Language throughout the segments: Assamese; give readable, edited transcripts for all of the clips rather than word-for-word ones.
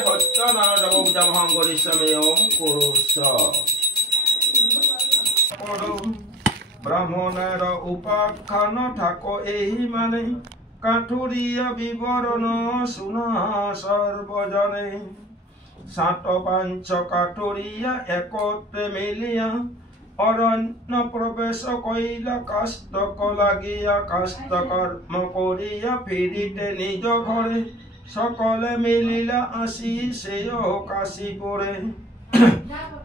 সত্যনাৰায়ণ পূজামহং কৰিছামি ওম কুৰুছ ব্ৰাহ্মণৰ উপাখ্যান থাক এই মানে কাঠুৰীয়া বিৱৰণ শুনা সৰ্বজনে সাত পাঞ্চ কাঠুৰীয়া একত্ৰে মিলিয়া অৰণ্য প্ৰৱেশ কৰিলা কাষ্টক লাগিয়া কাষ্ট কৰ্ম কৰিয়া ফিৰিতে নিজ ঘৰে সকলে মিলিলা আসি সেয় কাশীপুৰে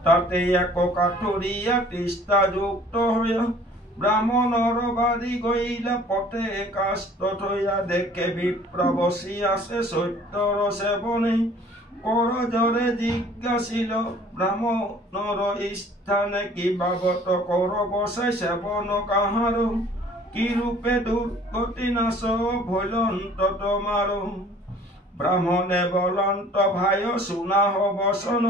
তাতে এক কাঠুৰীয়া তিষ্টা যুক্ত হয়া ব্ৰাহ্মণৰ বাৰী গৈলা পথে কাষ্ট থয়া দেখে বিপ্ৰ বসি আছে সত্যৰ সেৱনে কৰজৰে জিজ্ঞাসিল ব্ৰাহ্মণৰ স্থানে কি বাবত কৰ বসাই সেৱন কাহাৰ কি ৰূপে দুৰ্গতি নাশ ভৈলন্ত তোমাৰ ব্ৰাহ্মণে বলন্ত ভাই শুনাহ বচন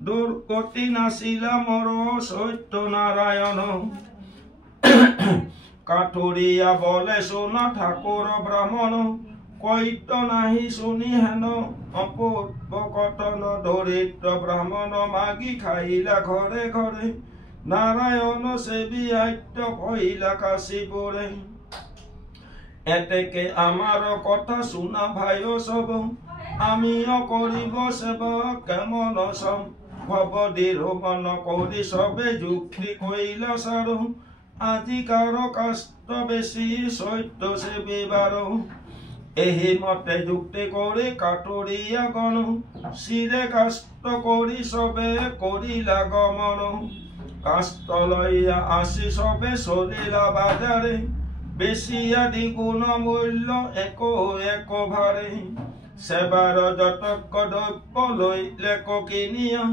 দুৰ্গতি নাছিলা মৰ সত্যনাৰায়ণ কাঠুৰীয়া বলে শুনা ঠাকুৰ ব্ৰাহ্মণ কৈত নাহি শুনি হেন অপূৰ্ব কথন দৰিদ্ৰ ব্ৰাহ্মণ মাগি খাইলা ঘৰে ঘৰে নাৰায়ণ সেবী আদ্য ভৈলা কাশীপুৰে এতেকে আমাৰ কথা শুনা ভাই সব আমিও কৰিব সেৱা কেমন সম্ভৱ দৃঢ় মন কৰি সবে যুক্তি কৰিলা সাৰো আজিকাৰ কাষ্ট বেছি সত্য সেবিবাৰ এহি মতে যুক্তি কৰি কাঠুৰীয়া গণ শিৰে কাষ্ট কৰি সবে কৰিলা গমন কাষ্ট লইয়া আসি সবে চলিলা বাজাৰে বেছিয়া দ্বিগুণ মূল্য একো একো ভাৰে সেবাৰ যতক দ্ৰব্য লৈলেক কিনিয়া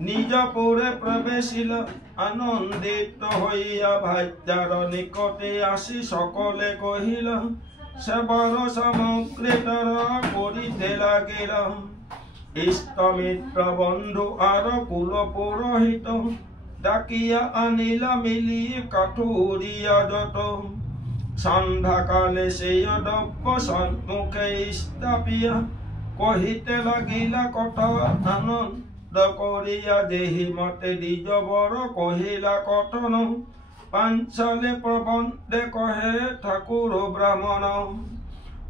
নিজ পুৰে প্ৰৱেশিলা আনন্দিত হইয়া ভাইজাৰ নিকটে আসি সকলে কহিলা সেবাৰ সামগ্ৰী দ্বাৰা কৰিতে লাগিলা ইষ্ট মিত্ৰ বন্ধু আৰু কুল পুৰোহিত ডাকিয়া আনিলা মিলি কাঠুৰীয়া যত সন্ধ্যাকালে সেই দ্ৰব্য সন্মুখে স্থাপিয়া কহিতে লাগিলা কথা আনন্দ কৰিয়া দেহি মতে নিজ বৰ কহিলা কথন পাঞ্চালে প্ৰবন্ধে কহে ঠাকুৰ ব্ৰাহ্মণ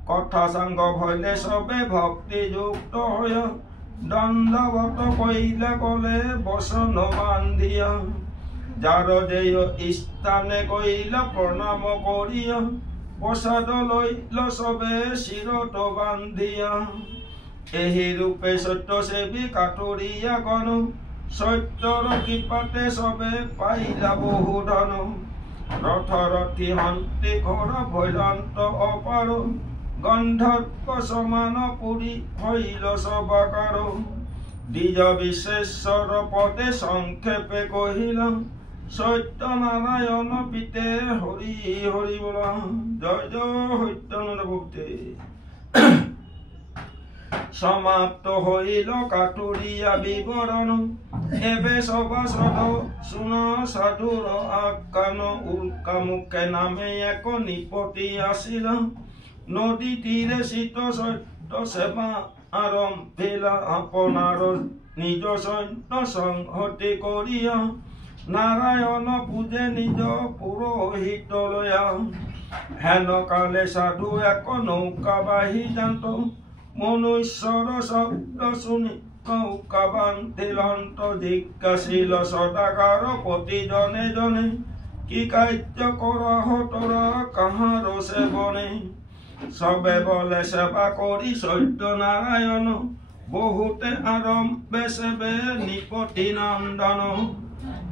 কথা সাংগ ভলে সবে ভক্তি যুক্ত হয় দণ্ডবত কইলা গলে বচন বান্ধিয়া যাৰ যেয় স্থানে কইলা প্ৰণাম কৰিয়া প্ৰসাদ লৈল সবে শিৰত বান্ধিয়া এহি ৰূপে সত্য সেবী কাঠুৰীয়া গণ সত্যৰ কৃপাতে সবে পাইলা বহু ধন ৰথৰথী হন্তি ঘৰ ভৈলন্ত অপাৰ গন্ধৰ্ব সমান পুৰী হইল সবাকাৰ দ্বিজ বিশ্বেশ্বৰ পদে সংক্ষেপে কহিলা সত্যনাৰায়ণ পিতে হৰি হৰি বোলা জয় জয় সত্যানন্দ ভক্তি সমাপ্ত হইল কাঠুৰীয়া বিৱৰণ এবে সভাসদ শুন সাধুৰ আখ্যান উল্কামুখে নামে এক নিপতি আসিলা নদী তীৰে শীত সত্য সেৱা আৰম্ভিলা আপোনাৰ নিজ সৈন্য সংহতি কৰিয়া নাৰায়ণ পূজে নিজ পুৰোহিত লয়া হেন কালে সাধু এক নৌকা বাহি যান্ত মনুষ্যৰ শব্দ শুনি নৌকা বান্ধিলন্ত জিজ্ঞাসিল সদাগাৰ প্ৰতি জনে জনে কি কাৰ্য কৰা তৰা কাহাৰ সেৱনে সবে বলে সেৱা কৰি সত্যনাৰায়ণ বহুতে আৰম্ভে সেবে নিপতি নন্দন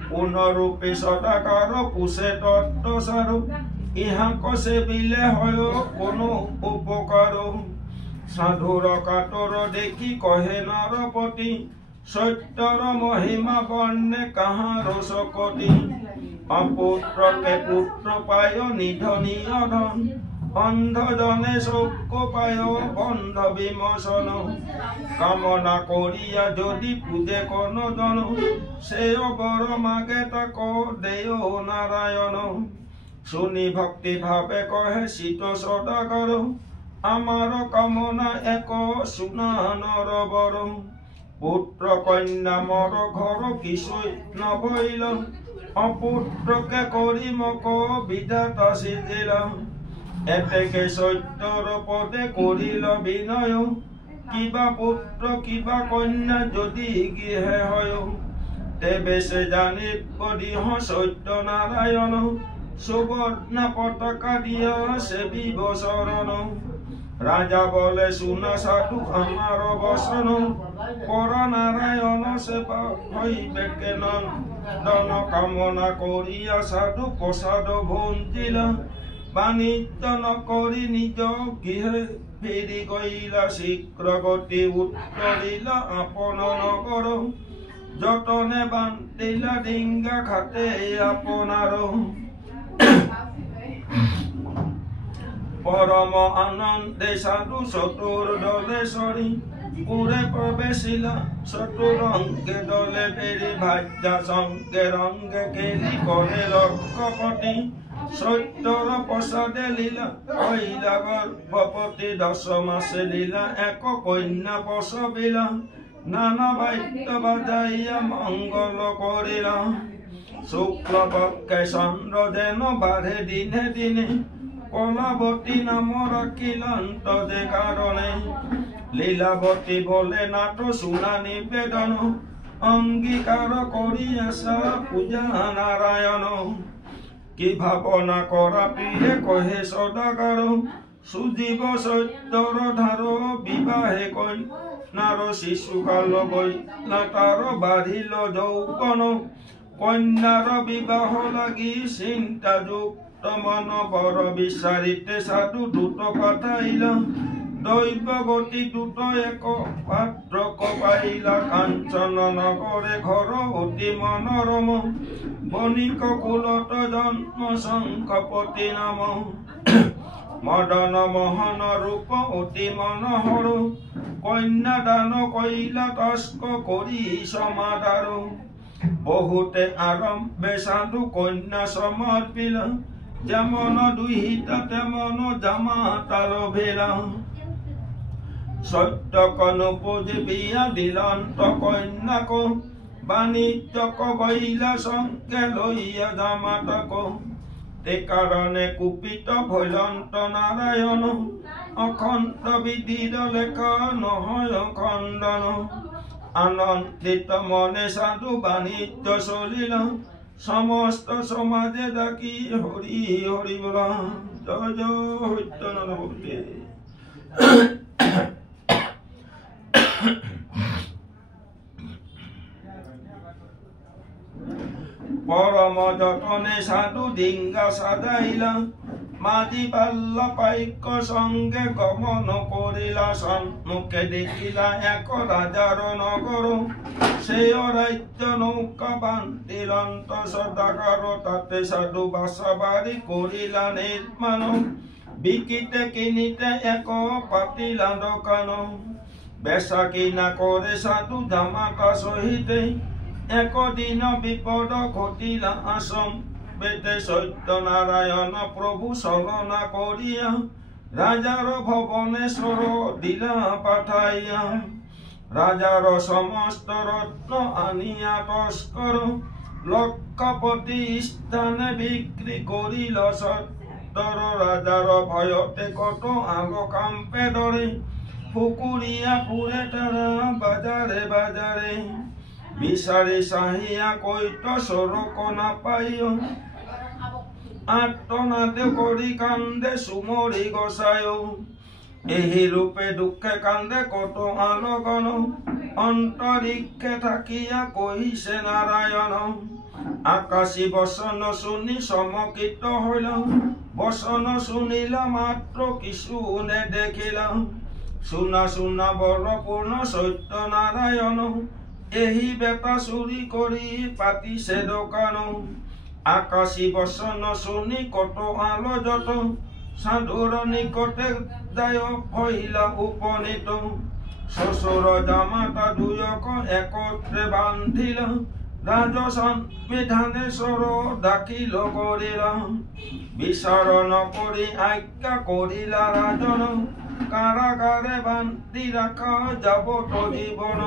পুনৰূপে সদাগাৰ পুছে তত্ত্ব সাৰো ইহাক সেবিলে হয় কোনো উপকাৰ সাধুৰ কাতৰ দেখি কহে নৰপতি সত্যৰ মহিমা বৰ্ণে কাহাৰ চকতি অপুত্ৰকে পুত্ৰ পায় নিধনীয় ধন অন্ধজনে চকু পায় বন্ধ বিমোচন কামনা কৰিয়া যদি পূজে কোনো জন সে বৰ মাগে তাক দেয় নাৰায়ণ শুনি ভক্তি ভাৱে কহে শীত সদাগৰ আমাৰ কামনা এক সোণা নৰবৰ পুত্ৰ কন্যা মৰ ঘৰ কিছুই নবইল অপুত্ৰকে কৰি মোক বিধাতা সিজিল এতেকে সত্যৰ পদে কৰিল বিনয় কিবা পুত্ৰ কিবা কন্যা যদি গৃহে হয় তেবে সে জানিব দিহ সত্য নারায়ণ সুবর্ণ পতাকা দিয়া সেবিব শরণ রাজা বলে শুনা সাধু আমার বসন পর নারায়ণ সেবা হইবে কেন দন কামনা করিয়া সাধু প্রসাদ ভঞ্জিল বাণিজ্য নকরি নিজ গৃহে ফেরি গইলা শীঘ্র গতি উত্তরিলা আপন নগর যতনে বান্ধিলা ডিঙ্গা খাতে আপনার পরম আনন্দে সাধু চতুর দলে সরি পুরে প্রবেশিলা চতুর অঙ্গে দলে ফেরি ভাজ্যা সঙ্গে রঙ্গে কেলি করে লক্ষপতি সত্যর প্রসাদে লীলা হইলা গর্ভপতি 10 মাসে লীলা এক কন্যা প্রসবিলা নানা বাদ্য বাজাইয়া মঙ্গল করিলা শুক্লপক্ষে চন্দ্র যেন বাড়ে দিনে দিনে কলাবতী নাম রাখিলান্ত যে কারণে লীলাবতী বলে নাট শুনা নিবেদন অঙ্গীকার করি আসা পূজা নারায়ণ কি ভাবনা করা প্রিয়ে কহে সদাগার সুজীব সত্যর ধার বিবাহে কন্যার শিশুকাল গইলা তার বাড়িল যৌবন কন্যার বিবাহ লাগি চিন্তা যুক্ত মন বড় বিচারিতে সাধু দূত পাঠাইলা দৈবগতি দূত এক পাত্রক পাইলা কাঞ্চন নগরে ঘর অতি মনোরম বণিক কুলত জন্ম শঙ্খপতি নাম মদন মোহন রূপ অতি মনোহর কন্যা দান কইলা তস্ক করি সমাদার বহুতে আরম্ভে সাধু কন্যা সমর্পিলা যেমন দুহিতা তেমন জামাতা লভিলা সত্যক নুপুজি বিয়া দিলন্ত কন্যাক বাণিজ্যক বইলা সঙ্গে লইয়া জামাতক তে কারণে কুপিত ভৈলন্ত নারায়ণ অখণ্ড বিধির লেখা নহয় খণ্ডন আনন্দিত মনে সাধু বাণিজ্য চলিল সমস্ত সমাজে ডাকি হরি হরি বলা জয় জয় সত্যনারায়ণ পরম যতনে সাধু ডিঙ্গা সাজাইলা মাঝি পাল্লা পাইক সঙ্গে গমন করিলা সম্মুখে দেখিলা এক রাজার নগর সেই রাজ্য নৌকা বান্ধিলন্ত সদাগর তাতে সাধু বাসা বাড়ি করিলা নির্মাণ বিকিতে কিনিতে এক পাতিলা দোকান বেচা কিনা করে সাধু জামাতা সহিতে একদিন বিপদ ঘটিলা আসম বেতে সত্য নারায়ণ প্রভু চলনা করিয়া রাজার ভবনেশ্বর দিলা পাঠাইয়া রাজার সমস্ত রত্ন আনিয়া তস্কর লক্ষপতি স্থানে বিক্রি করিল সত্তর রাজার ভয়তে কত আগ কাম্পে ধরে ফুকুরিয়া পুরে তারা বাজারে বাজারে বিচারে চাহিয়া কৈত সরক নাপাইও আত্মনাদে করি কান্দে সুমরি গসায় এই রূপে দুঃখে কান্দে কত আলগন অন্তরিক্ষে থাকিয়া কহিছে নারায়ণ আকাশী বচন শুনি চমকিত হইল বচন শুনিলা মাত্র কিছু নেদেখিলা শুনা শুনা বরপূর্ণ সত্য নারায়ণ এই বেটা চুরি কৰি পাতিছে দোকান আকাশী বচন শুনি কত আলোজত সাধুর নিকটে যায় হইলা উপনীত শ্বশুর জামাতা দুয়ক একত্রে বান্ধিলা রাজসংবিধানেশ্বর দাখিল করিলা বিচার নকৰি আজ্ঞা করিলা রাজন কারাগারে বান্ধি রাখা যাবত জীবন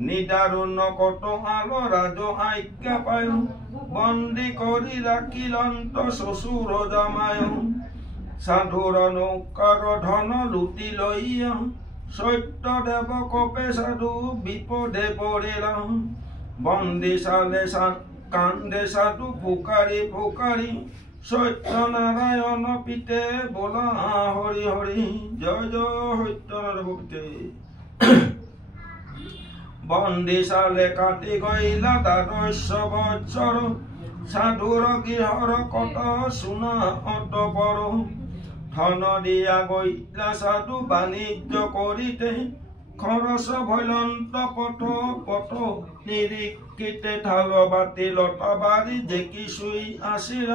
নিদারুণ কত আলো রাজ আজ্ঞা পায় বন্দী করি রাখিলন্ত শ্বশুর জামায় সাধুর নৌকার ধন লুটি লইয়া সত্যদেব কপে সাধু বিপদে পড়িলা বন্দিশালে কান্দে সাধু পুকারি পুকারি সত্যনারায়ণ পিতে বলা হরি হরি জয় জয় সত্যনারায়ণ পিতে বন্দিশালে কাটি গইলা দ্বাদশ বৎসর সাধুর গৃহর কত শুনা অত বড় ধন দিয়া গইলা সাধু বাণিজ্য করিতে খরচ ভৈলন্ত পথ পথ নিরীক্ষিতে ঢাল বাতি লতা বাড়ি যে কিছুই আসিল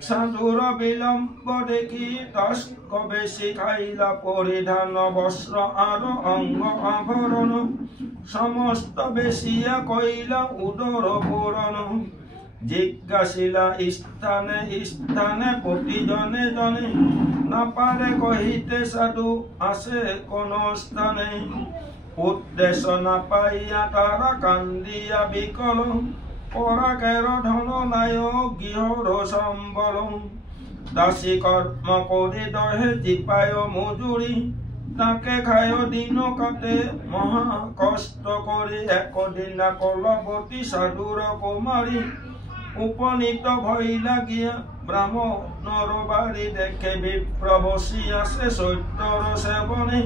সাধুর বিলম্ব দেখি তস্ক বেশি খাইলা পরিধান বস্ত্র আর অঙ্গ আভরণ সমস্ত বেশিয়া কইলা উদর পূরণ জিজ্ঞাসিলা স্থানে স্থানে প্রতি জনে জনে না পারে কহিতে সাধু আছে কোন স্থানে উদ্দেশ্য না পাইয়া তারা কান্দিয়া বিকল পরাকের ধন নাই গৃহর সম্বল দাসী কর্ম করি দহে জিপায় মজুরি তাকে খায় দিন কাটে মহা কষ্ট করে একদিন কলবতী সাধুর কুমারী উপনীত ভইলা গিয়া ব্রাহ্মণর বাড়ি দেখে বিপ্র বসি আছে সত্যর সেবনে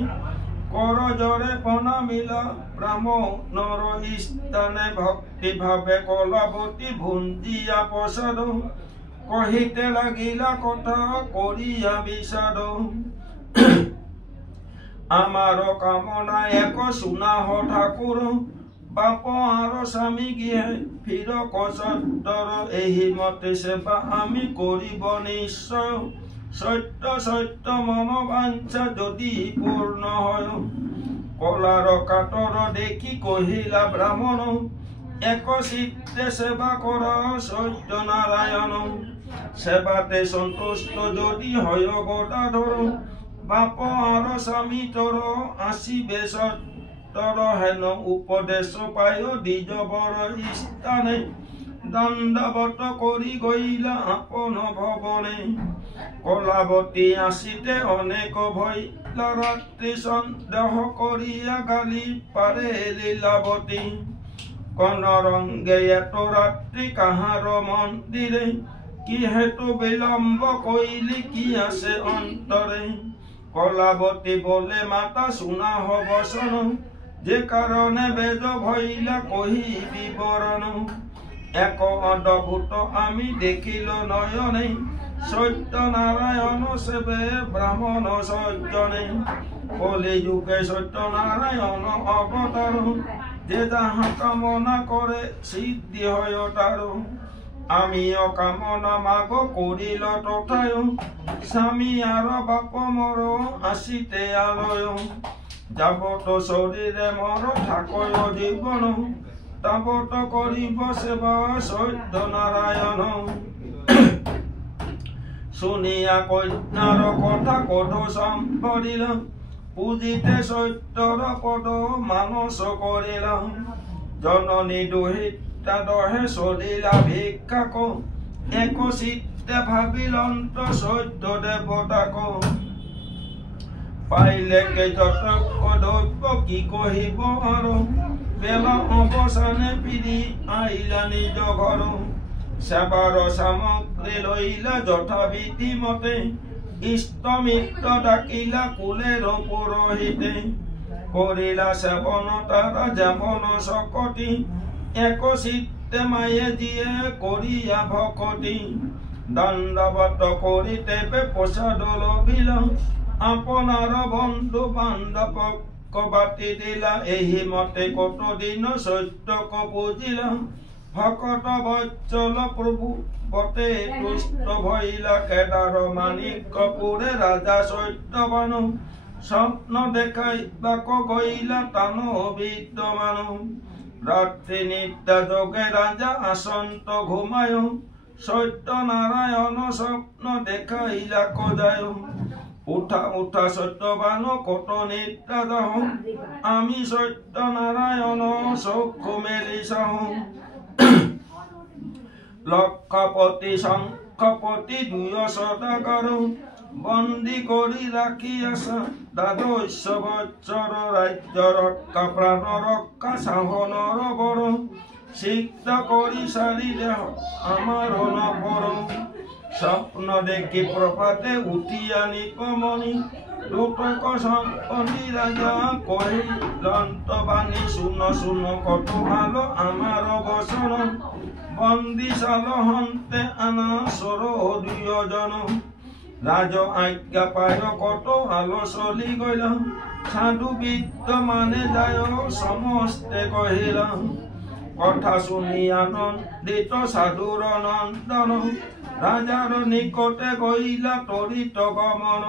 কর জরে প্রণামিলা ব্রাহ্মণর স্থানে ভক্তি ভাবে কলাবতী ভুঞ্জিয়া প্রসাদ কহিতে লাগিলা কথা করিয়া বিষাদ আমার কামনা এক শুনাহ ঠাকুর বাপ আর স্বামী গিয়ে ফির কসত্তর এই মতে সেবা আমি করিব নিশ্চয় সত্য সত্য মন বাঞ্ছা যদি পূর্ণ হয় কলার কাতর দেখি কহিলা ব্রাহ্মণ এক চিত্তে সেবা কর সত্য নারায়ণ সেবাতে সন্তুষ্ট যদি হয় গদাধর বাপ আর স্বামী তোর আসিবে সত্তর হেন উপদেশ পায় দ্বিজ বর স্থানে দণ্ডবত করি গইলা আপন ভবনে কলাবতী আসিতে অনেক ভয় রাত্রি সন্দেহ করিয়া গালি পারে লীলাবতী কোন রঙ্গে এত রাত্রি কাহার মন্দিরে কি হেতু বিলম্ব কইলি কি আছে অন্তরে কলাবতী বলে মাতা শুনা হবসন যে কারণে বেদ ভইলা কহি বিবরণ এক অদ্ভুত আমি দেখিল নয়নে সত্য নারায়ণ সেবে ব্রাহ্মণ সজ্জনে কলি যুগে সত্য নারায়ণ অবতার যে যাহা কামনা করে সিদ্ধি হয় তার আমিও কামনা মাগ করিল তথায় স্বামী আর বাপ মর আসিতে আলয় যাবত শরীরে মর ঠাকুর জীবন তাবত করিব সেবা সত্য নারায়ণ শুনিয়া কন্যার কথা কঠ সম্পরিল পূজিতে সত্যর পদ মানস করিল জননী দুহিতা দহে চলিলা ভিক্ষাক এক চিত্তে ভাবিলন্ত সত্য দেবতাক পাইলে কে যতক দৈব কি কহিব আর বেলা অবসানে ফিরি আইলা নিজ ঘর সেবার সামগ্রী লইলা যথাবিধি মতে ইষ্টমিত্র ডাকিলা কুলের পুরোহিতে করিলা সেবন তারা যেমন সকটি এক চিত্তে মায়ে দিয়ে করিয়া ভকতি দণ্ডবত করিতে প্রসাদ লভিল আপনার বন্ধু বান্ধব বাটি দিলা এই মতে কতদিন সত্যক বুঝিলা ভকত বৎসল প্রভু বটে তুষ্ট ভইলা কেদার মানিকপুরে রাজা সত্যবান স্বপ্ন দেখাই বাক গইলা তান বিদ্যমান রাত্রি নিদ্রা যোগে রাজা আসন্ত ঘুমায় সত্য নারায়ণ স্বপ্ন দেখাইলা কদায় উঠা উঠা সত্যবান কত নিদ্রা যাহ আমি সত্য নারায়ণ চক্ষু মেলি চাহ লক্ষপতি শঙ্খপতি দুয় সদাগৰ বন্দী কৰি ৰাখি আছা দ্বাদশ বৎসৰ ৰাজ্য ৰক্ষা প্ৰাণ ৰক্ষা চাহনৰ বৰ সিদ্ধ কৰি চাৰি দেহ আমাৰ নপৰ স্বপ্ন দেখি প্ৰভাতে উঠি আনি কমনি দুটক সম্পত্তি ৰাজা কহি লন্ত বাণী শুন শুন কত ভাল আমাৰ বচন বন্দী চাল হন্তে আনা সৰ দুয়োজন রাজ আজ্ঞা পায় কত আলো চলি গইল সাধু বিদ্যমানে যায় সমস্তে কহিলা কথা শুনি আনন্দিত সাধুর নন্দন রাজার নিকটে গইলা তরিত গমন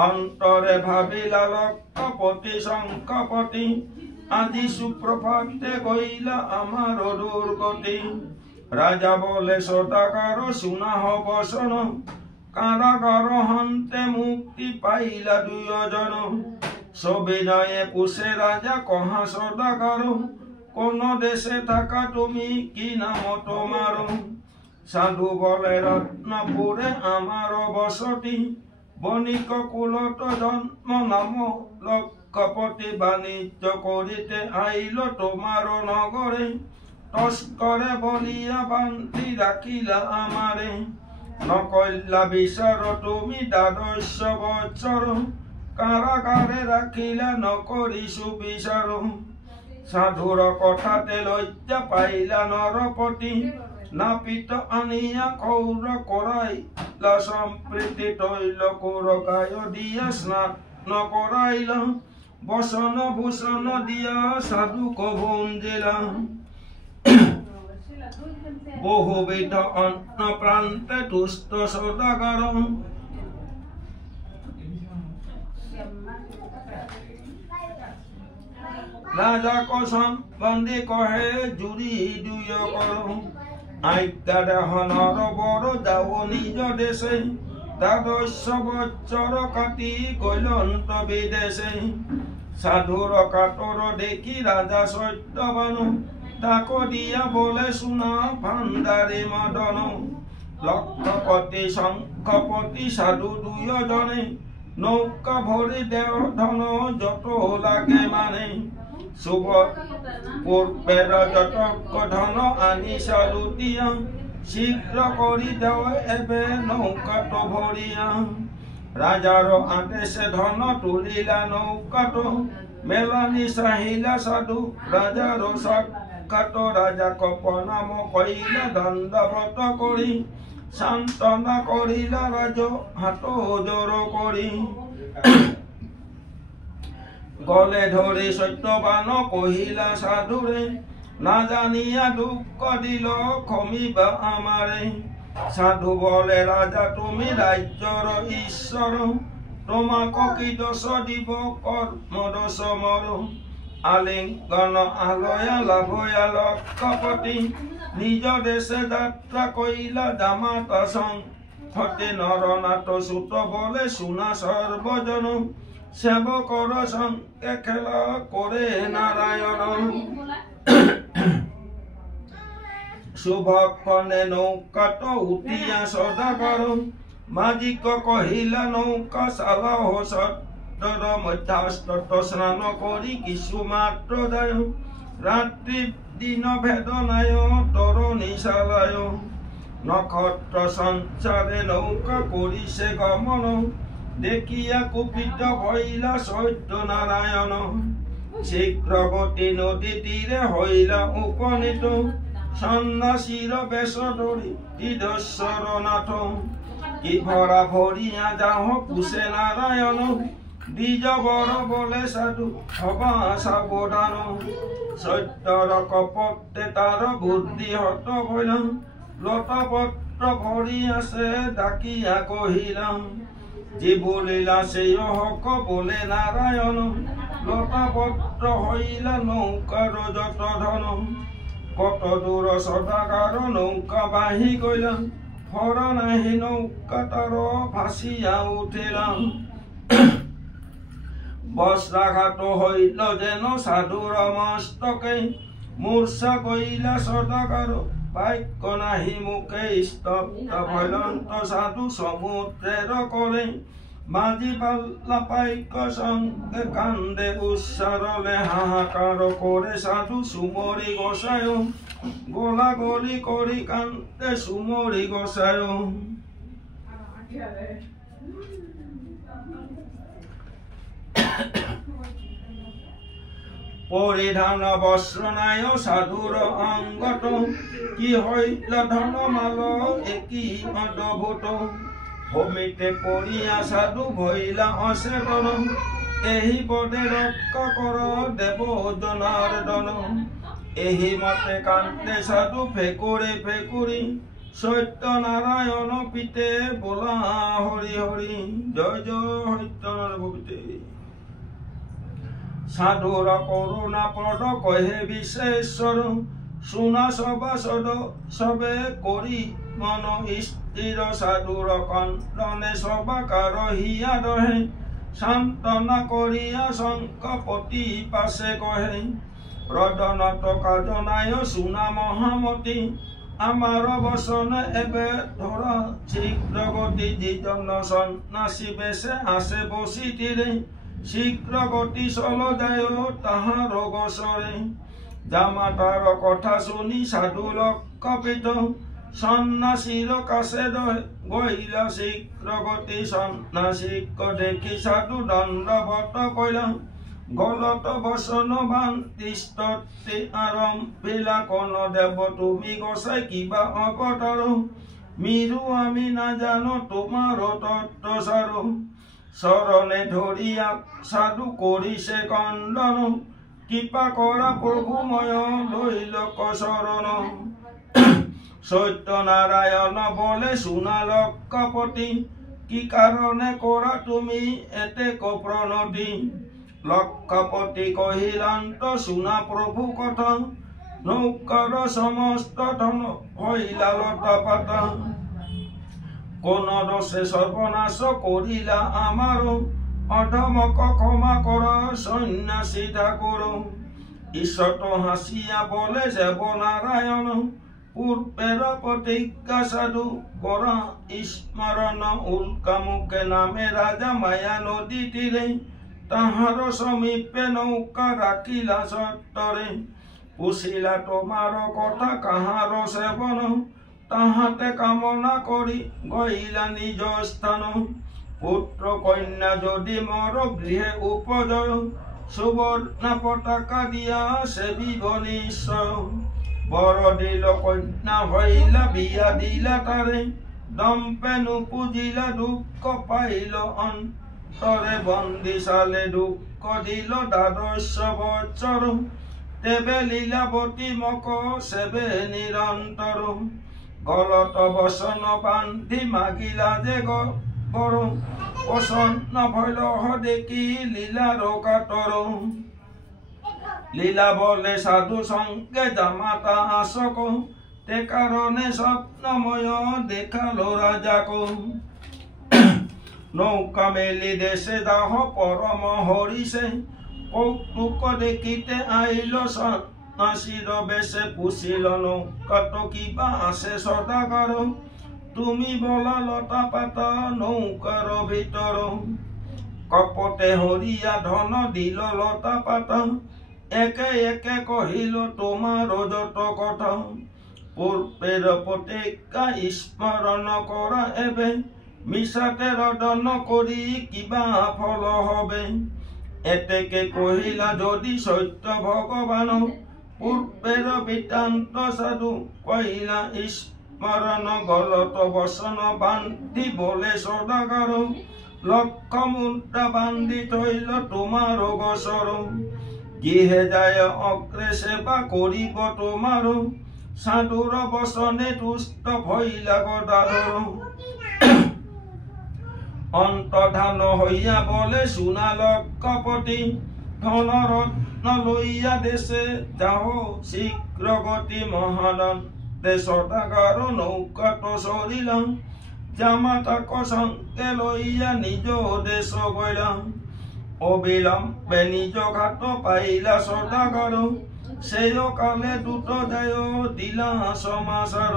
অন্তরে ভাবিলা লক্ষপতি শঙ্খপতি আজি সুপ্রভাতে গইলা আমার দুর্গতি রাজা বলে সদাগর শুনাহ বসন কারাগার হন্তে মুক্তি পাইলা দুয়োজন সবিনয়ে পুষে রাজা কহা সদাগর কোন দেশে থাকা তুমি কি নাম তোমার সাধু বলে রত্নপুরে আমার বসতি বণিক কুলত জন্ম নাম লক্ষপতি বাণিজ্য করিতে আইল তোমার নগরে তস্করে বলিয়া বান্ধি রাখিলা আমারে নকল্লা বিচার তুমি দ্বাদশ বৎসর কারাগারে রাখিলা নকরি সুবিচার সাধুর কথাতে লজ্জা পাইলা নরপতি নাপিত আনিয়া কৌর করাইলা সম্প্রীতি তৈল কোরকায় দিয়া স্নান করাইলা বসন ভূষণ দিয়া সাধু কভঞ্জিলা বহুবিধ অন্ন প্রান্তে তুষ্ট সদাগর রাজা কসম বন্দী কহে জুড়ি দুয় কর আজ্ঞা দেহ নর বড় যাও নিজ দেশে দ্বাদশ বৎসর কাটি গৈলন্ত বিদেশে সাধুর কাতর দেখি রাজা সত্যবান তাকো দিয়া বলে শুনা ভান্ডারে মদন লক্ষপতি শঙ্খপতি সাধু দুয়োজনে নৌকা ভরি দেহ ধন যত লাগে মানে শুভ পূর্বের যতক ধন আনি সালুতিয়া শীঘ্র করি দেও এবে নৌকাট ভরিয়া রাজার আদেশে ধন তুলিলা নৌকাট মেলানি চাহিলা সাধু রাজার সাক্ষাৎ রাজা কপনাম কইলা দণ্ডবত করি সান্তনা করিলা রাজ হাত জোর করি গলে ধরে সত্যবান কহিলা সাধুরে না জানিয়া দুঃখ দিল ক্ষমিবা আমারে সাধু বলে রাজা তুমি রাজ্যর ঈশ্বর তোমাক কি দোষ দিব কর্ম দোষ মর আলিঙ্গন আলয়া লাভয়া লক্ষপতি নিজ দেশে যাত্রা কইলা জামাতা সংহতে নরনাথ সুত বলে শুনা সর্বজন সেবকর সঙ্গে খেলা করে নারায়ণ শুভক্ষণে নৌকাট উঠিয়া সদাগর মাজিক কহিলা নৌকা চালাহ সত্তর মধ্যাস্তত স্নান করি কিছু মাত্র যায় রাত্রি দিন ভেদনায় তরণী চালায় নক্ষত্র সঞ্চারে নৌকা করিছে গমন দেখিয়া কুপিত হইলা সত্য নারায়ণ শীঘ্র গতি নদী তীরে হইলা উপনীত সন্ন্যাসীর বেশ ধরি হৃদস্বর নাথ কি ভরা ভরিয়া যাহ পুষে নারায়ণ দ্বিজ বর বলে সাধু হবা সাবধান সত্যর কপটে তার বুদ্ধি হত হইলাম লতাপত্র ভরি আছে ডাকিয়া কহিলাম যে বলিলা সেই হক বলে নারায়ণ লতাপত্র হইলা নৌকার যত ধন কত দূর সদাগর নৌকা বাহি গইলাম ফৰনাহি নৌকাতাৰ ভাসিয়া উঠিলা বস্ত্ৰাঘাত হইল যেন সাধুৰ মস্তকে মূৰ্ছা কৰিলা সদাগাৰ বাক্য নাহি মুখে স্তব্ধ ভয়ন্ত সাধু সমুদ্ৰেৰ কৰে বাজি পাল্লা পাইক সঙ্গে কান্দে উচ্চাৰলে হাহাকাৰ কৰে সাধু সুমৰি গোসায় গোলা গলি কৰি কান্দে সুমৰি গোসায় পৰিধান বস্ত্ৰ নাই সাধুৰ অংগত কি হইল ধন মাল একি অদ্ভুত ভূমিতে পৰিয়া সাধু ভইলা অচেতন এহি পদে ৰক্ষা কৰ দেৱ জনাৰ্দন এহি মতে কান্দে সাধু ফেকুৰি ফেকুৰি সত্যনাৰায়ণ পিতে বোলা হৰি হৰি জয় জয় সত্যনাৰায়ণ পিতে সাধুৰ কৰুণা পদ কহে বিশ্বেশ্বৰ শুনা সভাসদ সবে কৰি মন স্থিৰ সাধুৰ কণ্ডনে সবাকাৰ হিয়া দহে সান্তনা কৰিয়া শংকপতি পাছে কহে ৰদনত কাজনায় শুনা মহামতি আমাৰ বচন এবে ধৰা শীঘ্ৰ গতি যিজন সন্ন্যাসী বেশে আছে বসিতিৰে শীঘ্ৰ গতি চল যায় তাহাৰ গোচৰে জামাতাৰ কথা শুনি সাধু লক্ষপিত সন্ন্যাসীৰ কাছে গইলা শীঘ্ৰ গতি সন্ন্যাসীক দেখি সাধু দণ্ডবত কইলা গলত বচন বান্ধি স্তুতি আৰম্ভিলা কোন দেৱ তুমি গোসাই কিবা অৱতাৰ মিৰু আমি নাজানো তোমাৰ তত্ত্বচাৰ চৰণে ধৰিয়া সাধু কৰিছে কন্দন কৃপা কৰা প্ৰভু ময় লৈলক চৰণ সত্যনাৰায়ণ বলে শুনা লক্ষপতি কি কাৰণে কৰা তুমি এতেক প্ৰণতি লক্ষপতি কহিলান্ত শুনা প্ৰভু কথা নৌকাৰ সমস্ত ধন হইলা লতাপাত কোন দোষে সর্বনাশ করিলা আমার অধমক ক্ষমা কর সন্ন্যাসী ঠাকুর ঈশত হাসিয়া বলে দেব নারায়ণ পূর্বের প্রতিজ্ঞা সাধু করা স্মরণ উল্কা মুখে নামে রাজা মায়া নদী তীরে তাহার সমীপে নৌকা রাখিলা সত্তরে পুছিলা তোমার কথা কাহার সেবন তাহাতে কামনা কৰি গইলা নিজ স্থান পুত্ৰ কন্যা যদি মৰ গৃহে উপজয় সুবৰ্ণা পতাকা দিয়া সেবিব নিশ্চয় বৰ দিল কন্যা হইলা বিয়া দিলা তাৰে দম্পে নুপুজিলা দুঃখ পাইল অন্তৰে বন্দী চালে দুঃখ দিল দ্বাদশ বৎসৰ তেবে লীলাৱতী মক সেবে নিৰন্তৰ গলত বচন বান্ধি মাগিলা যে বৰ প্ৰসন্ন ভৈল দেখি লীলাৰ কাতৰ লীলা বলে সাধু সঙ্গে জামাতা আশক তে কারণে স্বপ্নময় দেখালো রাজাক নৌকা মেলি দেশে দাহ পরম হরিষে কৌতুক দেখিতে আইল সন্ন্যাসীর বেশে পুছিল নৌকাত কিবা আছে সদাগর তুমি বলা লতা পাতা নৌকার ভিতর কপটে হরিয়া ধন দিল লতা পাতা একে একে কহিল তোমার যত কথা পূর্বের প্রতিজ্ঞা স্মরণ করা এবে মিছাতে রদন করি কিবা ফল হবে এতেকে কহিলা যদি সত্য ভগবান পূর্বের বৃত্তান্ত সাধু কহিলা স্মরণ গলত বচন বান্ধি বলে সদাগর লক্ষ মুদ্রা বান্ধি থইল তোমার গোচর গৃহে যায় অগ্রে সেবা করিব তোমার সাধুর বচনে তুষ্ট ভইলা গদাধর অন্তধান হইয়া বলে শুনা লক্ষপতি ধন রত্ন লইয়া দেশে যাও শীঘ্র গতি মহানন্দ তে সদাগর নৌকাত সরিলাম জামাতাক সঙ্গে লইয়া নিজ দেশ গইলাম অবিলম্বে নিজ ঘাট পাইলা সদাগর সেই কালে দুটো যায় দিলা সমাচার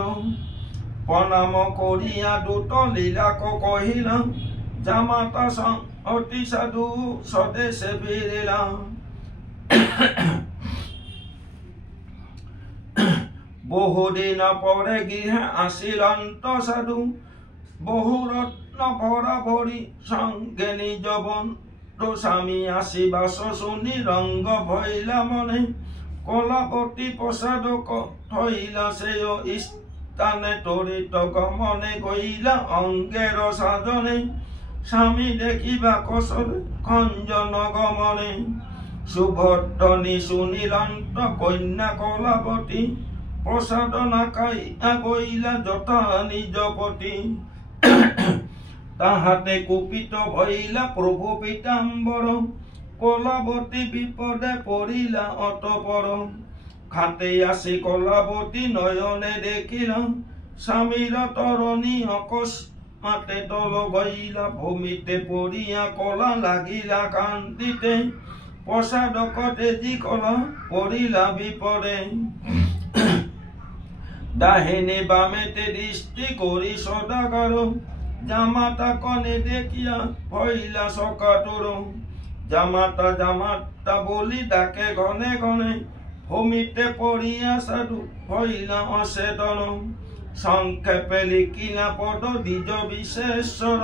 প্রণাম করিয়া দুটো লীলাক কহিলাম জামাতা অতি সাধু স্বদেশে ফিরিলাম বহুদিন পরে গৃহে আসিলন্ত সাধু বহু রত্ন ভরা ভরি সঙ্গে নিজ বন্ধু স্বামী আসিবাস শুনি রঙ্গ ভইলা মনে কলাবতী প্রসাদক থইলা সেই স্থানে তরিত গমনে গইলা অঙ্গের সাধনে স্বামী দেখিবা কসল খঞ্জন গমনে শুভধ্বনি শুনিলন্ত কন্যা কলাবতী প্রসাদ নাকাইয়া গইলা যথা নিজ পতি তাহাতে কুপিত ভইলা প্রভু পীতাম্বর কলাবতী বিপদে পড়িলা অতপর খাতে আসি কলাবতী নয়নে দেখিল স্বামীর তরণী অকস্মাতে তল গইলা ভূমিতে পড়িয়া কলা লাগিলা কান্দিতে প্রসাদক তেজি কলা পড়িলা বিপদে দাহিনী বামেতে দৃষ্টি করি সদাগর জামাতা কনে দেখিয়া ভইলা সকাতুর জামাতা জামাতা বলি ডাকে ঘনে ঘনে ভূমিতে পড়িয়া সাধু হইলা অচেতন সংক্ষেপে লিখিলা পদ দ্বিজ বিশেষর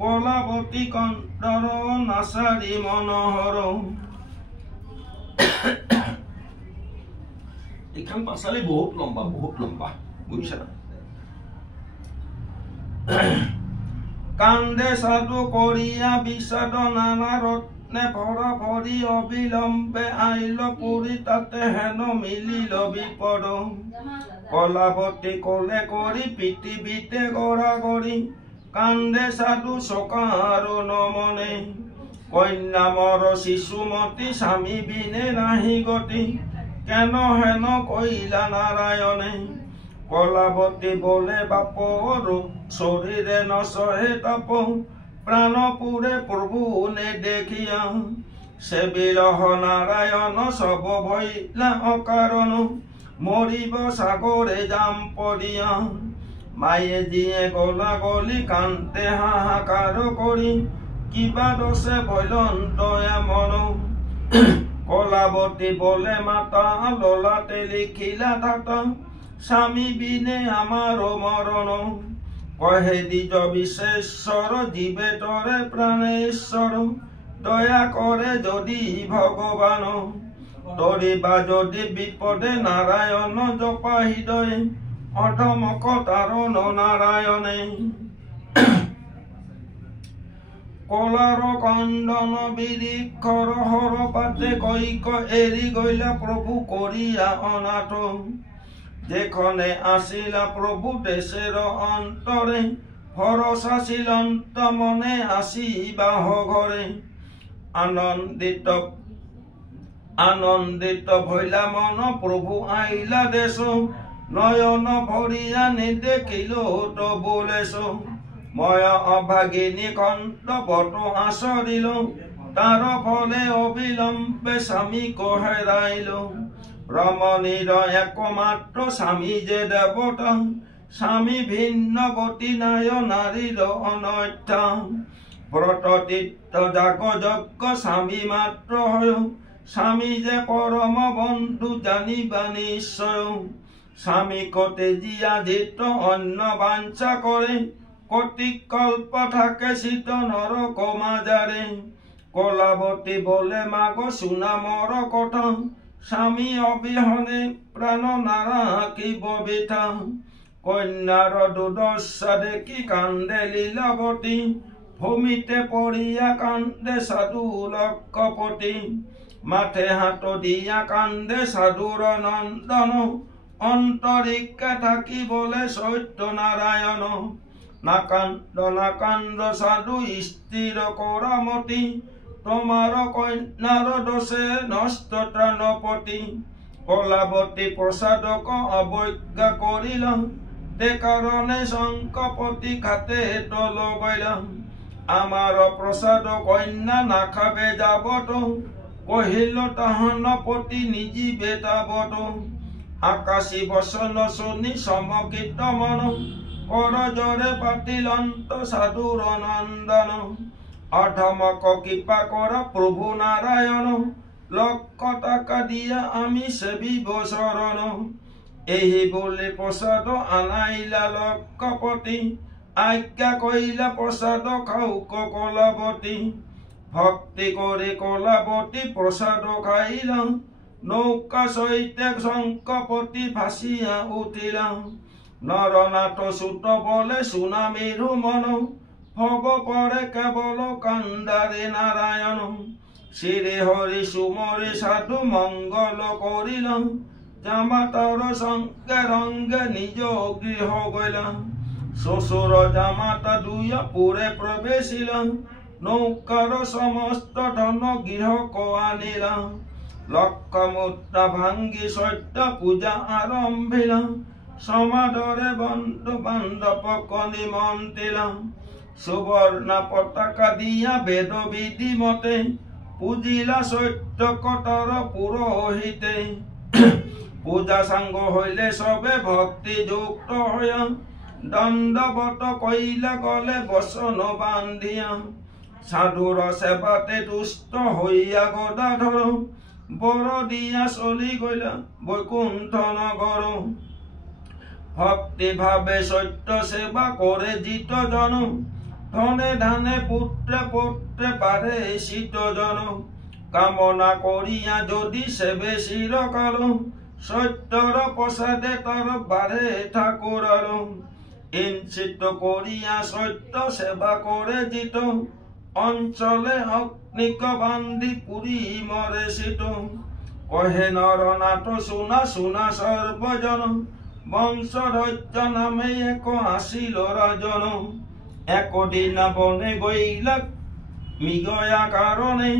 কলাবতী কণ্ঠর নাসারি মনোহর এখান পাশালে বহুত লম্বা বুঝছে না কান্দে সাধু করিয়া বিষাদ নানা রত্নে ভরা ভরি অবিলম্বে আইল পুরী তাতে হেন মিলিল বিপদ কলাবতী কোলে করি পৃথিবীতে গড়াগড়ি কান্দে সাধু সকার নমনে কন্যা মর শিশুমতী স্বামী বিনে নাহি গতি কেন হেন কইলা নারায়ণে কলাবতী বলে বাপ শরীরে নসহে তাপ প্রাণ পুরে প্রভু নে দেখিয়া সে বিরহ নারায়ণ সব ভইলা অকারণ মরিব সাগরে জাম পড়িয়া মায়ে জিয়ে গলা গলি কান্তে হাহাকার করি কিবা দোষে ভৈলন্ত এমন কলাবতী বলে মাতা ললাতে লিখিলা দাতা স্বামী বিনে আমার মরণ কহে দ্বিজ বিশেশ্বর জীবে তরে প্রাণেশ্বর দয়া করে যদি ভগবান তরিবা যদি বিপদে নারায়ণ জপা হৃদয়ে অধমক তারণ নারায়ণে কলার কন্দন বিরিক্ষর হর পাতে কৈক এরি গইলা প্রভু করিয়া অনাথ যেখানে আসিলা প্রভু দেশের অন্তরে ভরসা শিলন্ত মনে আসিবাহ ঘরে আনন্দিত ভইলা মন প্রভু আইলা দেশ নয়ন ভরিয়া নেদেখিল তো বলেছ ময় অভাগিনী কণ্ঠ বট আচরিল তার ফলে অবিলম্বে স্বামীক হেরাইল রমণীর একমাত্র স্বামী যে দেবতা স্বামী ভিন্ন গতি নাই নারীর অনৈথা ব্রত তীর্থ যাগ যজ্ঞ স্বামী মাত্র হয় স্বামী যে পরম বন্ধু জানিবা নিশ্চয় স্বামী কতে জিয়া জিত অন্য বাঞ্ছা করে কতি কল্প থাকে শীত নরক মাজারে কলাবতী বলে মাগ শুনা মর কথা স্বামী অবিহনে প্রাণ নারা কি ববিথা কন্যার দুর্দশা দেখি কান্দে লীলাবতী ভূমিতে পড়িয়া কান্দে সাধু লক্ষপতি মাঠে হাত দিয়া কান্দে সাধুর নন্দন অন্তরিক্ষে থাকি বলে সত্য নারায়ণ নাকান্দ সাধু স্থির করামতি তোমার কন্যার দোষে নষ্ট ত্রাণপতি কলাবতী প্ৰসাদক অৱজ্ঞা কৰিলা তে কাৰণে শংকপতি ঘাটে তল গৈলা আমাৰ প্ৰসাদ কন্যা নাখাবে যাবত কহিল তাহান পতি নিজি বেটাবত আকাশী বচন শুনি সমকিত মন করজরে পাতিলন্ত সাধুর নন্দন অধমক কৃপা কর প্রভু নারায়ণ লক্ষ টাকা দিয়া আমি সেবিব শরণ এই বলে প্রসাদ আনাইলা লক্ষপতি আজ্ঞা কইলা প্রসাদ খাউক কলাবতী ভক্তি করে কলাবতী প্রসাদ খাইলা নৌকা সৈতে শঙ্কপতি ভাসিয়া উঠিলা নরনাথ সুত বলে সুনামিরু মন ভব পরে কেবল কান্দারে নারায়ণ শ্রী হরি সুমরে সাধু মঙ্গল করিল জামাতার সঙ্গে রঙ্গে নিজ গৃহ গইলা শ্বশুর জামাতা দুইয়া পুরে প্রবেশিল নৌকার সমস্ত ধন গৃহ আনিলা লক্ষ মুদ্রা ভাঙ্গি সত্য পূজা আরম্ভিলা সমাদরে বন্ধু বান্ধবক নিমন্ত্রিলা সুবর্ণ পতাকা দিয়া বেদ বিধি মতে পূজিলা সত্য কটর পুরোহিতে পূজা সাঙ্গ হইলে সবে ভক্তি যুক্ত হইয়া দণ্ডবত কইলা গলে বসন বান্ধিয়া সাধুর সেবাতে তুষ্ট হইয়া গদাধর বড় দিয়া চলি গইলা বৈকুণ্ঠ নগর ভক্তি ভাবে সত্য সেবা করে জিত জন ধনে ধানে পুত্রে পুত্রে পারে শীত জন কামনা করিয়া যদি সেবে চিরকাল সত্যর প্রসাদে তর বারে ঠাকুর ইঞ্চিত করিয়া সত্য সেবা করে জিত অঞ্চলে অগ্নিক বান্ধি পুরী মরে শীত কহে নরনাথ শুনা শুনা সর্বজন বংশধৈর্য নামে এক আসিল রাজন একদিন বনে গইলা মৃগয়া কারণে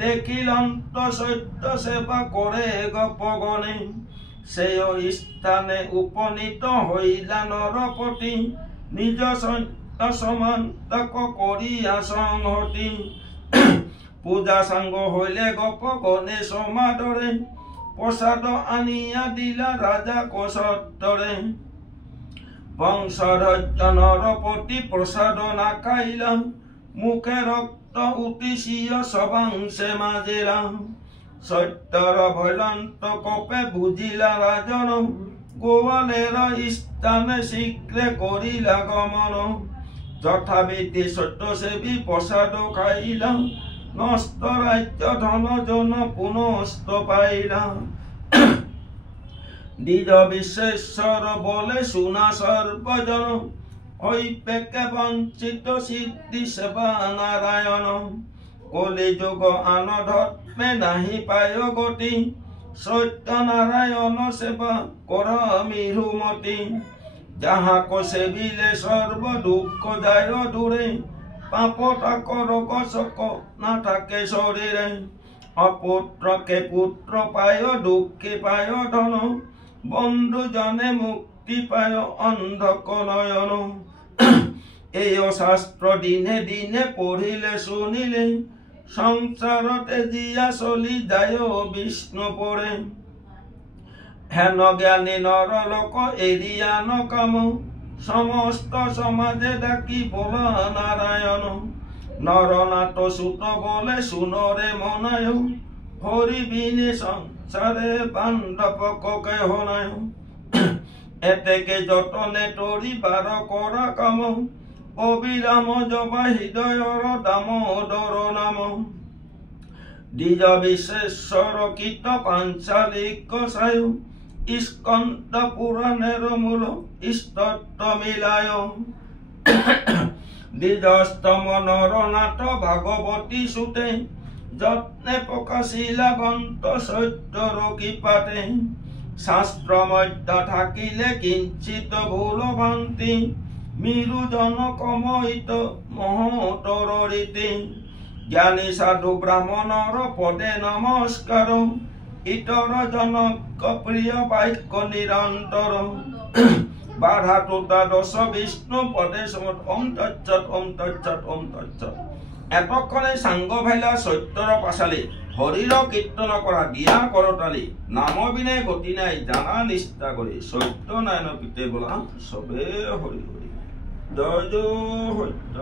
দেখিলন্ত সত্য সেবা করে গপগণে সেই স্থানে উপনীত হইলা নরপতি নিজ সত্য সমান্তক করিয়া সংহতি পূজা সাঙ্গ হইলে গপগণে সমাদরে প্রসাদ আনিয়া দিলা রাজা কোসত্তরে বংশধৈর্য নরপতি প্রসাদ না খাইলা মুখে রক্ত উঠিছিয়া সবাংশে মাজিলা সত্যর ভৈলন্ত কপে বুঝিলা রাজন গোয়ালের স্থানে শীঘ্রে করিলা গমন যথাবিধি সত্য সেবী প্রসাদ খাইলা নষ্ট রাজ্য ধন জন পুনস্ত পাইলা দ্বিজ বিশ্বেশ্বর বলে শুনা সর্বজন হইপেকে বঞ্চিত সিদ্ধি সেবা নারায়ণ কলি যুগ আনধর্মে নাহি পায় গতি সত্য নারায়ণ সেবা কর মিরুমতি যাহাক সেবিলে সর্ব দুঃখ যায় দূরে পাপ তাকর কশক না থাকে শরীরে অপুত্রকে পুত্র পায় দুঃখী পায় ধন বন্ধু জনে মুক্তি পায় অন্ধক নয়ন এই শাস্ত্র দিনে দিনে পড়িলে শুনিলে সংসারতে জিয়া চলি যায় বিষ্ণু পড়ে হেন জ্ঞানী নরলোক এরিয়া নকাম সমস্ত সমাজে ডাকি বলা নারায়ণ নরনাথ সুত বলে শুনরে মনায় হরি বিনে সংসারে বান্ধব কেহ নাই এতেকে যতনে তরি বার করা কাম অবিরাম জবা হৃদয়র দামোদর নাম দ্বিজ বিশ্বেশ্বর কীট পাঞ্চালিক সায় স্কন্দ পুরাণের মূল স্তত্ব মিলায় দ্বিজস্তম নরনাথ ভাগবতী সুতে যত্নে প্রকাশিলা গ্রন্থ সত্যর কৃপাতে শাস্ত্র মধ্য থাকিলে কিঞ্চিত ভুল ভ্রান্তি মিরু জন কমহিত মহতর রীতি জ্ঞানী সাধু ব্রাহ্মণর পদে নমস্কার ইতৰ জনক প্ৰিয় বাক্য নিৰন্তৰ বাধা তোতা দশ বিষ্ণু পদে সমত ওম তৎসৎ ওম তৎসৎ ওম তৎসৎ। এতক্ষণে সাংগ ভাইলা সত্যৰ পাছালি হৰিৰ কীৰ্তন কৰা দিয়া কৰতালি নাম বিনে গতি নাই জানা নিষ্ঠা কৰি সত্য নাৰায়ণ পিতে বোলা সবে হৰি হৰি জয় জয় সত্য।